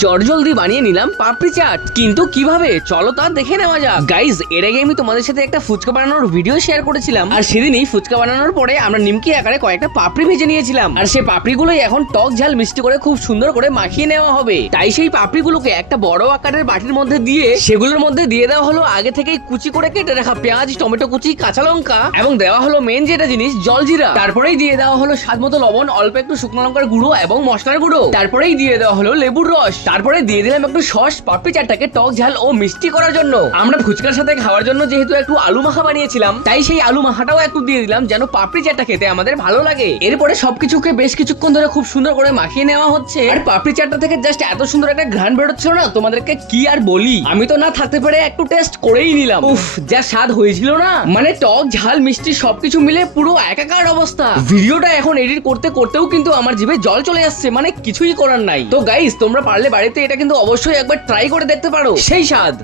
চটজলদি বানিয়ে নিলাম পাপড়ি চাট। কিন্তু কীভাবে? চলো তা দেখে নেওয়া যাক। গাইজ এর আগে আমি তোমাদের সাথে একটা ফুচকা বানানোর ভিডিও শেয়ার করেছিলাম। আর সেদিনই ফুচকা বানানোর পরে আমরা নিমকি আকারে কয়েকটা পাপড়ি ভেজে নিয়েছিলাম। আর সেই পাপড়িগুলোই এখন টক ঝাল মিষ্টি করে খুব সুন্দর করে মাখিয়ে নেওয়া হবে। তাই সেই পাপড়িগুলোকে একটা বড় আকারের বাটির মধ্যে দিয়ে, সেগুলোর মধ্যে দিয়ে দেওয়া হলো আগে থেকেই কুচি করে কেটে রাখা পেঁয়াজ, টমেটো কুচি, কাঁচা লঙ্কা এবং দেওয়া হলো মেন যেটা জিনিস, জলজিরা। তারপরেই দিয়ে দেওয়া হলো স্বাদ মতো লবণ, অল্প একটু শুকনো লঙ্কার গুঁড়ো এবং মশলার গুঁড়ো। তারপরেই দিয়ে দেওয়া হলো লেবুর রস। তারপরে দিয়ে দিলাম একটু সস, পাপড়ি চাটটাকে টক ঝাল ও মিষ্টি করার জন্য। আমরা ফুচকার সাথে খাওয়ার জন্য যেহেতু একটু আলু মাখা বানিয়েছিলাম, তাই সেই আলু মাখাটাও একটু দিয়ে দিলাম যেন পাপড়ি চাটটা খেতে আমাদের ভালো লাগে। এরপরে সবকিছুকে বেশ কিছুক্ষণ ধরে খুব সুন্দর করে মাখিয়ে নেওয়া হচ্ছে। আর পাপড়ি চাটটা থেকে জাস্ট এত সুন্দর একটা ঘ্রাণ বেরোচ্ছিল না, তোমাদেরকে কি আর বলি? আমি তো না থাকতে পারে একটু টেস্ট করেই নিলাম। উফ, যা স্বাদ হয়েছিল না? মানে টক ঝাল, মিষ্টি সবকিছু মিলে পুরো একাকার অবস্থা। ভিডিওটা এখন এডিট করতে করতেও কিন্তু আমার জিভে জল চলে আসছে মানে কিছুই করার নাই। তো গাইস তোমরা পারলে বাড়িতে এটা কিন্তু অবশ্যই একবার ট্রাই করে দেখতে পারো। সেই স্বাদ।